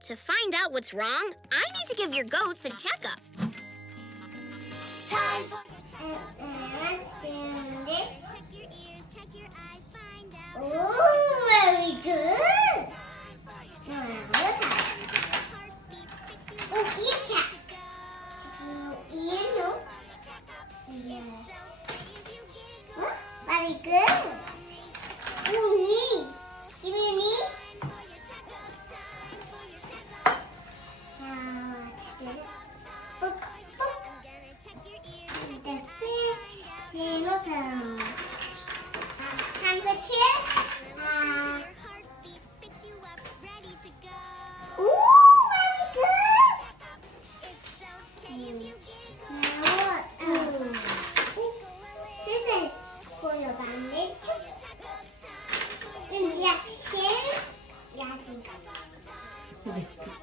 To find out what's wrong, I need to give your goats a checkup. Time for let's do this. Check your ears, check your eyes, find out. Oh, very good. Now look at it. Oh, ear check. Ear, no. Yeah. Oh, very good. Oh, knee. Give me a knee. Book, book. That's it. Zero sound. Time for kiss. Ooh, very good. Now what? Scissors for your bandage. Injection. Yeah, I think.